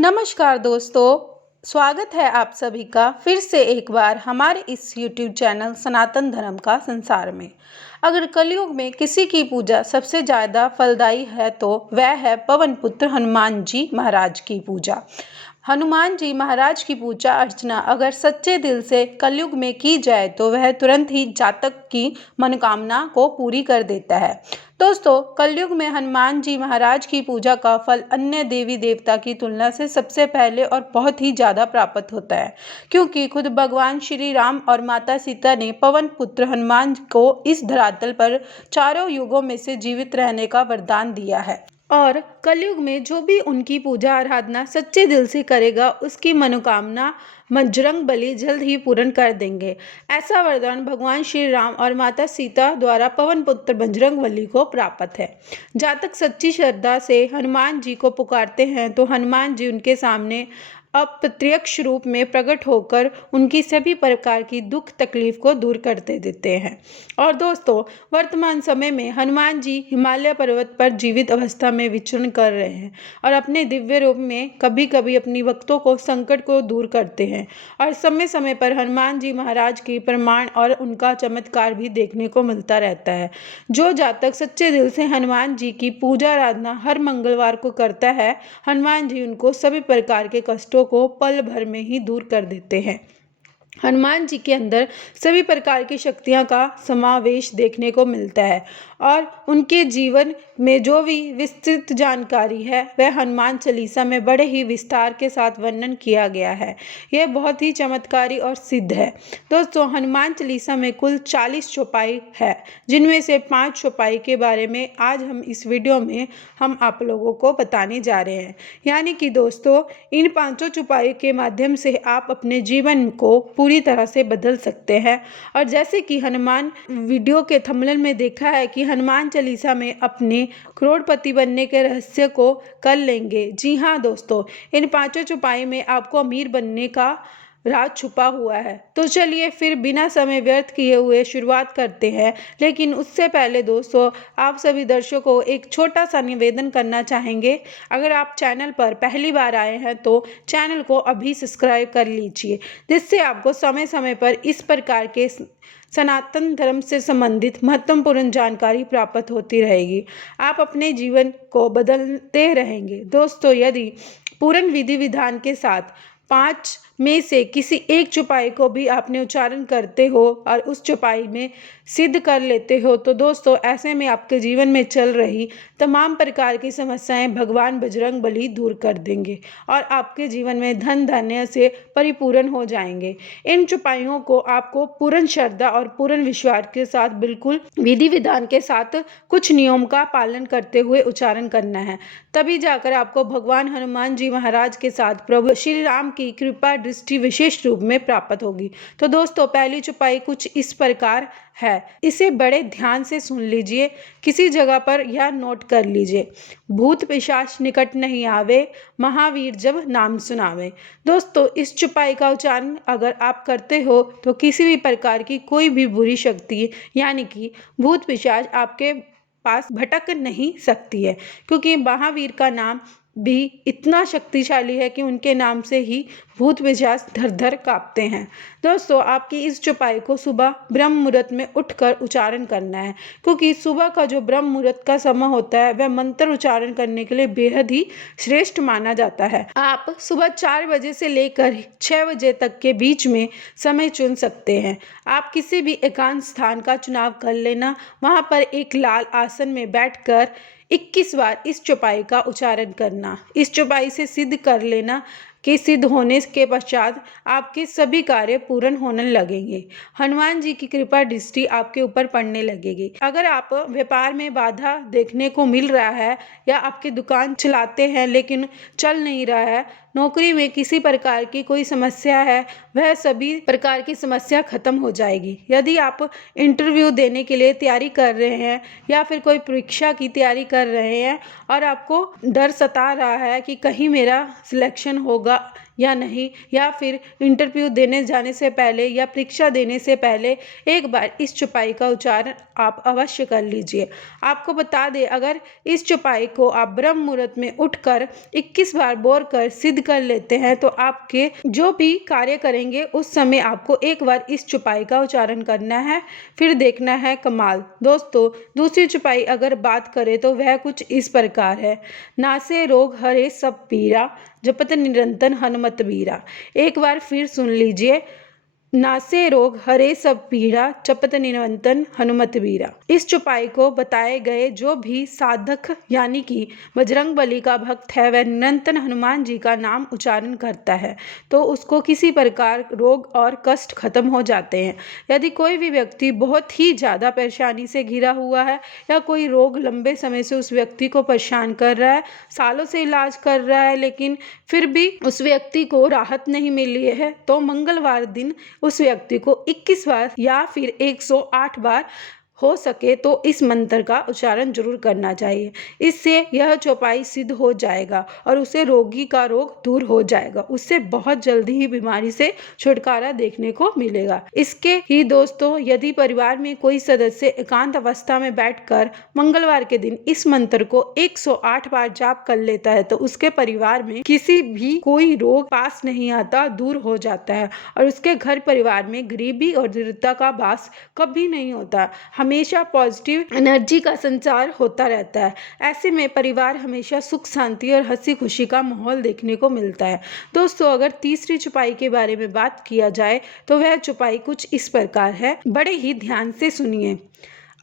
नमस्कार दोस्तों, स्वागत है आप सभी का फिर से एक बार हमारे इस YouTube चैनल सनातन धर्म का संसार में। अगर कलयुग में किसी की पूजा सबसे ज़्यादा फलदायी है तो वह है पवन पुत्र हनुमान जी महाराज की पूजा। हनुमान जी महाराज की पूजा अर्चना अगर सच्चे दिल से कलयुग में की जाए तो वह तुरंत ही जातक की मनोकामना को पूरी कर देता है। दोस्तों, कलयुग में हनुमान जी महाराज की पूजा का फल अन्य देवी देवता की तुलना से सबसे पहले और बहुत ही ज़्यादा प्राप्त होता है, क्योंकि खुद भगवान श्री राम और माता सीता ने पवन पुत्र हनुमान को इस धरातल पर चारों युगों में से जीवित रहने का वरदान दिया है। और कलयुग में जो भी उनकी पूजा आराधना सच्चे दिल से करेगा उसकी मनोकामना बजरंग बली जल्द ही पूर्ण कर देंगे। ऐसा वरदान भगवान श्री राम और माता सीता द्वारा पवन पुत्र बजरंग बली को प्राप्त है। जातक सच्ची श्रद्धा से हनुमान जी को पुकारते हैं तो हनुमान जी उनके सामने अप्रत्यक्ष रूप में प्रकट होकर उनकी सभी प्रकार की दुख तकलीफ को दूर करते देते हैं। और दोस्तों, वर्तमान समय में हनुमान जी हिमालय पर्वत पर जीवित अवस्था में विचरण कर रहे हैं और अपने दिव्य रूप में कभी कभी अपनी भक्तों को संकट को दूर करते हैं। और समय समय पर हनुमान जी महाराज की प्रमाण और उनका चमत्कार भी देखने को मिलता रहता है। जो जातक सच्चे दिल से हनुमान जी की पूजा आराधना हर मंगलवार को करता है, हनुमान जी उनको सभी प्रकार के कष्टों को पल भर में ही दूर कर देते हैं। हनुमान जी के अंदर सभी प्रकार की शक्तियां का समावेश देखने को मिलता है और उनके जीवन में जो भी विस्तृत जानकारी है वह हनुमान चालीसा में बड़े ही विस्तार के साथ वर्णन किया गया है। यह बहुत ही चमत्कारी और सिद्ध है। दोस्तों, हनुमान चालीसा में कुल 40 चौपाई है, जिनमें से 5 चौपाई के बारे में आज हम इस वीडियो में हम आप लोगों को बताने जा रहे हैं। यानी कि दोस्तों, इन 5 चौपाई के माध्यम से आप अपने जीवन को पूरी तरह से बदल सकते हैं। और जैसे कि हनुमान वीडियो के थंबनेल में देखा है कि हनुमान चालीसा में अपने करोड़पति बनने के रहस्य को कर लेंगे। जी हाँ दोस्तों, इन 5 चौपाई में आपको अमीर बनने का राज छुपा हुआ है। तो चलिए फिर बिना समय व्यर्थ किए हुए शुरुआत करते हैं। लेकिन उससे पहले दोस्तों, आप सभी दर्शकों को एक छोटा सा निवेदन करना चाहेंगे। अगर आप चैनल पर पहली बार आए हैं तो चैनल को अभी सब्सक्राइब कर लीजिए, जिससे आपको समय समय पर इस प्रकार के सनातन धर्म से संबंधित महत्वपूर्ण जानकारी प्राप्त होती रहेगी। आप अपने जीवन को बदलते रहेंगे। दोस्तों, यदि पूर्ण विधि विधान के साथ 5 में से किसी एक चौपाई को भी आपने उच्चारण करते हो और उस चौपाई में सिद्ध कर लेते हो तो दोस्तों, ऐसे में आपके जीवन में चल रही तमाम प्रकार की समस्याएं भगवान बजरंग बली दूर कर देंगे और आपके जीवन में धन धान्य से परिपूर्ण हो जाएंगे। इन चौपाइयों को आपको पूर्ण श्रद्धा और पूर्ण विश्वास के साथ बिल्कुल विधि विधान के साथ कुछ नियम का पालन करते हुए उच्चारण करना है। तभी जाकर आपको भगवान हनुमान जी महाराज के साथ प्रभु श्री राम की कृपा दृष्टि विशेष रूप में प्राप्त होगी। तो दोस्तों, पहली चौपाई कुछ इस प्रकार है, इसे बड़े ध्यान से सुन लीजिए, किसी जगह पर या नोट कर लीजिए। भूत पिशाच निकट नहीं आवे, महावीर जब नाम सुनावे। दोस्तों, इस चौपाई का उच्चारण अगर आप करते हो तो किसी भी प्रकार की कोई भी बुरी शक्ति यानी कि भूत पिशाच आपके पास भटक नहीं सकती है, क्योंकि महावीर का नाम भी इतना शक्तिशाली है कि उनके नाम से ही भूत पिशाच धर धर कांपते हैं। दोस्तों, आपकी इस चौपाई को सुबह ब्रह्म मुहूर्त में उठकर उच्चारण करना है, क्योंकि सुबह का जो ब्रह्म मुहूर्त का समय होता है वह मंत्र उच्चारण करने के लिए बेहद ही श्रेष्ठ माना जाता है। आप सुबह 4 बजे से लेकर 6 बजे तक के बीच में समय चुन सकते हैं। आप किसी भी एकांत स्थान का चुनाव कर लेना, वहाँ पर एक लाल आसन में बैठकर 21 बार इस चौपाई का उच्चारण करना। इस चौपाई से सिद्ध कर लेना कि सिद्ध होने के पश्चात आपके सभी कार्य पूर्ण होने लगेंगे। हनुमान जी की कृपा दृष्टि आपके ऊपर पड़ने लगेगी। अगर आप व्यापार में बाधा देखने को मिल रहा है या आपकी दुकान चलाते हैं लेकिन चल नहीं रहा है, नौकरी में किसी प्रकार की कोई समस्या है, वह सभी प्रकार की समस्या खत्म हो जाएगी। यदि आप इंटरव्यू देने के लिए तैयारी कर रहे हैं या फिर कोई परीक्षा की तैयारी कर रहे हैं और आपको डर सता रहा है कि कहीं मेरा सिलेक्शन होगा या नहीं, या फिर इंटरव्यू देने जाने से पहले या परीक्षा देने से पहले एक बार इस चौपाई का उच्चारण आप अवश्य कर लीजिए। आपको बता दें, अगर इस चौपाई को आप ब्रह्म मुहूर्त में उठकर 21 बार बोलकर सिद्ध कर लेते हैं तो आपके जो भी कार्य करेंगे उस समय आपको एक बार इस चौपाई का उच्चारण करना है, फिर देखना है कमाल। दोस्तों, दूसरी चौपाई अगर बात करें तो वह कुछ इस प्रकार है। नासे रोग हरे सब पीरा, जपत निरंतर हनुमत बीरा। एक बार फिर सुन लीजिए, नासे रोग हरे सब पीड़ा, जपत निरंतर हनुमत बीरा। इस चौपाई को बताए गए जो भी साधक यानी कि बजरंगबली का भक्त है वह निरंतर हनुमान जी का नाम उच्चारण करता है तो उसको किसी प्रकार रोग और कष्ट खत्म हो जाते हैं। यदि कोई भी व्यक्ति बहुत ही ज़्यादा परेशानी से घिरा हुआ है या कोई रोग लंबे समय से उस व्यक्ति को परेशान कर रहा है, सालों से इलाज कर रहा है लेकिन फिर भी उस व्यक्ति को राहत नहीं मिली है, तो मंगलवार दिन उस व्यक्ति को 21 बार या फिर 108 बार हो सके तो इस मंत्र का उच्चारण जरूर करना चाहिए। इससे यह चौपाई सिद्ध हो जाएगा और उसे रोगी का रोग दूर हो जाएगा, उससे बहुत जल्दी ही बीमारी से छुटकारा देखने को मिलेगा। इसके ही दोस्तों, यदि परिवार में कोई सदस्य एकांत अवस्था में बैठकर मंगलवार के दिन इस मंत्र को 108 बार जाप कर लेता है तो उसके परिवार में किसी भी कोई रोग पास नहीं आता, दूर हो जाता है और उसके घर परिवार में गरीबी और दरिद्रता का वास कभी नहीं होता। हमेशा पॉजिटिव एनर्जी का संचार होता रहता है। ऐसे में परिवार हमेशा सुख शांति और हंसी खुशी का माहौल देखने को मिलता है। दोस्तों, अगर तीसरी चौपाई के बारे में बात किया जाए तो वह चौपाई कुछ इस प्रकार है, बड़े ही ध्यान से सुनिए।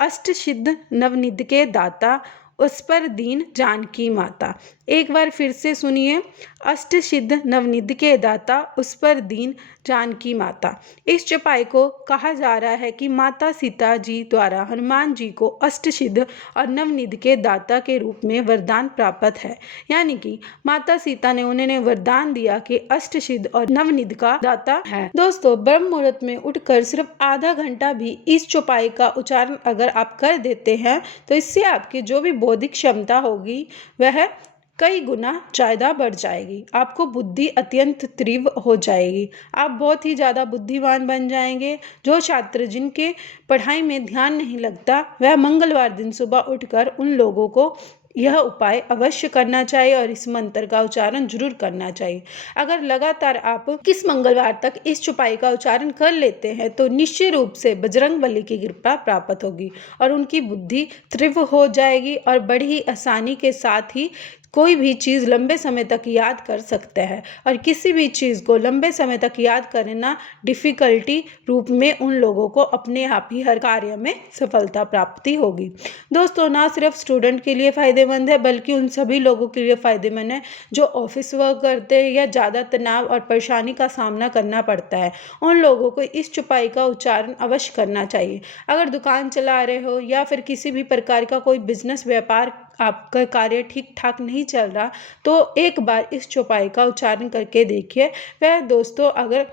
अष्ट सिद्ध नवनिधि के दाता, उस पर दीन जानकी माता। एक बार फिर से सुनिए, अष्ट सिद्ध नवनिधि के दाता, उस पर दीन जानकी माता। इस चौपाई को कहा जा रहा है कि माता सीता जी द्वारा हनुमान जी को अष्ट सिद्ध और नवनिधि के दाता के रूप में वरदान प्राप्त है, यानी कि माता सीता ने उन्हें वरदान दिया कि अष्ट सिद्ध और नवनिधि का दाता है। दोस्तों, ब्रह्म मुहूर्त में उठकर सिर्फ आधा घंटा भी इस चौपाई का उच्चारण अगर आप कर देते हैं तो इससे आपकी जो भी बौद्धिक क्षमता होगी वह कई गुना ज़्यादा बढ़ जाएगी। आपको बुद्धि अत्यंत तीव्र हो जाएगी, आप बहुत ही ज़्यादा बुद्धिमान बन जाएंगे। जो छात्र जिनके पढ़ाई में ध्यान नहीं लगता वह मंगलवार दिन सुबह उठकर उन लोगों को यह उपाय अवश्य करना चाहिए और इस मंत्र का उच्चारण जरूर करना चाहिए। अगर लगातार आप किस मंगलवार तक इस चौपाई का उच्चारण कर लेते हैं तो निश्चित रूप से बजरंगबली की कृपा प्राप्त होगी और उनकी बुद्धि तीव्र हो जाएगी और बड़ी ही आसानी के साथ ही कोई भी चीज़ लंबे समय तक याद कर सकते हैं और किसी भी चीज़ को लंबे समय तक याद करना डिफ़िकल्टी रूप में उन लोगों को अपने आप ही हर कार्य में सफलता प्राप्ति होगी। दोस्तों, ना सिर्फ स्टूडेंट के लिए फ़ायदेमंद है बल्कि उन सभी लोगों के लिए फ़ायदेमंद है जो ऑफिस वर्क करते हैं या ज़्यादा तनाव और परेशानी का सामना करना पड़ता है। उन लोगों को इस चौपाई का उच्चारण अवश्य करना चाहिए। अगर दुकान चला रहे हो या फिर किसी भी प्रकार का कोई बिजनेस व्यापार आपका कार्य ठीक ठाक नहीं चल रहा तो एक बार इस चौपाई का उच्चारण करके देखिए। वह दोस्तों, अगर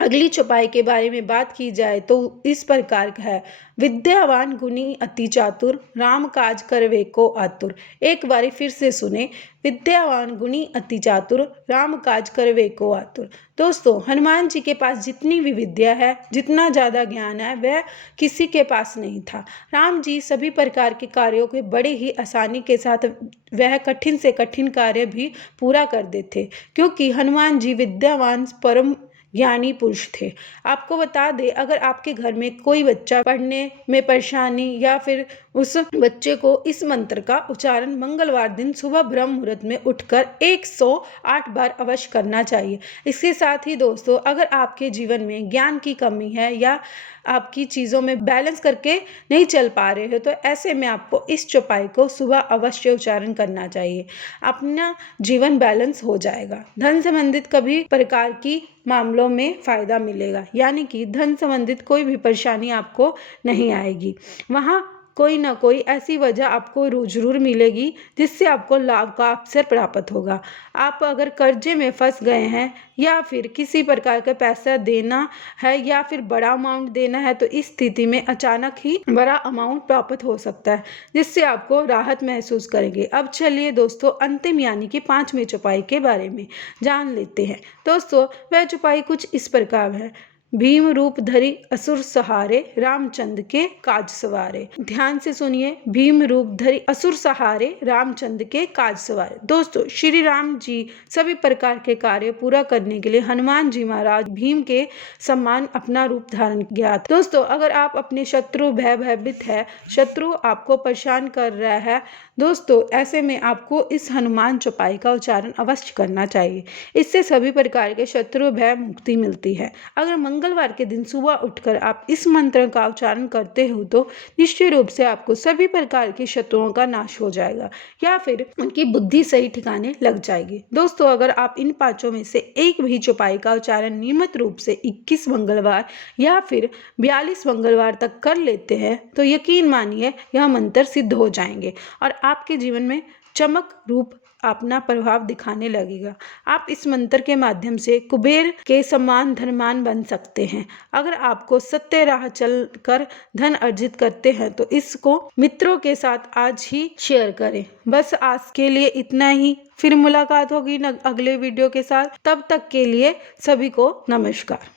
अगली चौपाई के बारे में बात की जाए तो इस प्रकार का है, विद्यावान गुणी अति चातुर, राम काज करवे को आतुर। एक बारी फिर से सुने, विद्यावान गुणी अति चातुर, राम काज करवे को आतुर। दोस्तों, हनुमान जी के पास जितनी भी विद्या है, जितना ज़्यादा ज्ञान है वह किसी के पास नहीं था। राम जी सभी प्रकार के कार्यों को बड़े ही आसानी के साथ वह कठिन से कठिन कार्य भी पूरा कर देते क्योंकि हनुमान जी विद्यावान परम ज्ञानी पुरुष थे। आपको बता दें, अगर आपके घर में कोई बच्चा पढ़ने में परेशानी या फिर उस बच्चे को इस मंत्र का उच्चारण मंगलवार दिन सुबह ब्रह्म मुहूर्त में उठकर 108 बार अवश्य करना चाहिए। इसके साथ ही दोस्तों, अगर आपके जीवन में ज्ञान की कमी है या आपकी चीज़ों में बैलेंस करके नहीं चल पा रहे हो तो ऐसे में आपको इस चौपाई को सुबह अवश्य उच्चारण करना चाहिए। अपना जीवन बैलेंस हो जाएगा। धन संबंधित कभी प्रकार की मामलों में फ़ायदा मिलेगा, यानी कि धन संबंधित कोई भी परेशानी आपको नहीं आएगी। वहाँ कोई ना कोई ऐसी वजह आपको ज़रूर मिलेगी जिससे आपको लाभ का अवसर प्राप्त होगा। आप अगर कर्जे में फंस गए हैं या फिर किसी प्रकार का पैसा देना है या फिर बड़ा अमाउंट देना है, तो इस स्थिति में अचानक ही बड़ा अमाउंट प्राप्त हो सकता है जिससे आपको राहत महसूस करेंगे। अब चलिए दोस्तों अंतिम यानी कि 5वें चौपाई के बारे में जान लेते हैं। दोस्तों वह चौपाई कुछ इस प्रकार है। भीम रूप धरि असुर सहारे, रामचंद्र के काज सवारे। ध्यान से सुनिए, भीम रूप धरि असुर सहारे, रामचंद्र के काज सवारे। दोस्तों श्री राम जी सभी प्रकार के कार्य पूरा करने के लिए हनुमान जी महाराज भीम के सम्मान अपना रूप धारण किया। दोस्तों अगर आप अपने शत्रु भयभीत है, शत्रु आपको परेशान कर रहा है, दोस्तों ऐसे में आपको इस हनुमान चौपाई का उच्चारण अवश्य करना चाहिए। इससे सभी प्रकार के शत्रु भय मुक्ति मिलती है। अगर मंगलवार के दिन सुबह उठकर आप इस मंत्र का उच्चारण करते हो तो निश्चित रूप से आपको सभी प्रकार के शत्रुओं का नाश हो जाएगा या फिर उनकी बुद्धि सही ठिकाने लग जाएगी। दोस्तों अगर आप इन 5 में से एक भी चौपाई का उच्चारण नियमित रूप से 21 मंगलवार या फिर 42 मंगलवार तक कर लेते हैं तो यकीन मानिए यह मंत्र सिद्ध हो जाएंगे और आपके जीवन में चमक रूप अपना प्रभाव दिखाने लगेगा। आप इस मंत्र के माध्यम से कुबेर के समान धनवान बन सकते हैं। अगर आपको सत्य राह चलकर धन अर्जित करते हैं तो इसको मित्रों के साथ आज ही शेयर करें। बस आज के लिए इतना ही, फिर मुलाकात होगी अगले वीडियो के साथ। तब तक के लिए सभी को नमस्कार।